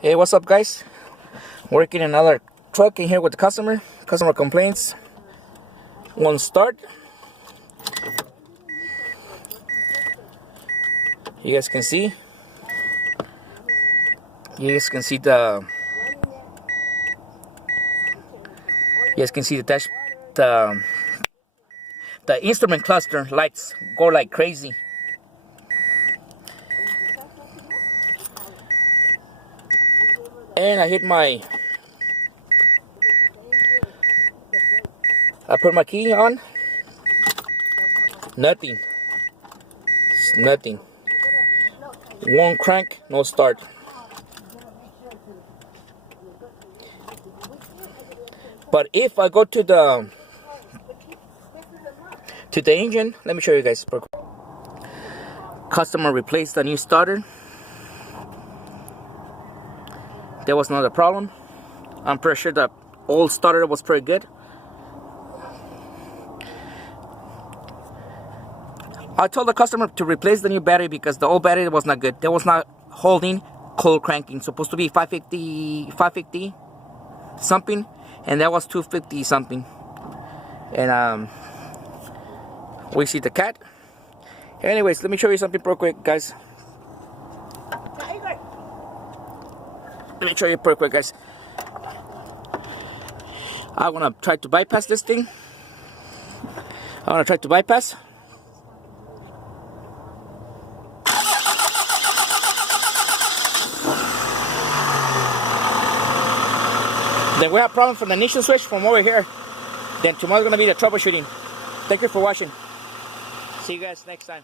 Hey, what's up, guys? Working another truck in here with the customer. Customer complaints won't start. You guys can see. You guys can see the. You guys can see the dash. The instrument cluster lights go like crazy. And I put my key on. Nothing. It's nothing. One crank, no start. But if I go to the engine, let me show you guys. Customer replaced the new starter. There was not a problem. I'm pretty sure the old starter was pretty good. I told the customer to replace the new battery because the old battery was not good. That was not holding cold cranking. Supposed to be 550 something, and that was 250 something. And we see the cat. Anyways, let me show you something real quick, guys. Let me show you real quick, guys. I want to try to bypass this thing. I want to try to bypass. Then we have problems from the ignition switch from over here. Then tomorrow's going to be the troubleshooting. Thank you for watching. See you guys next time.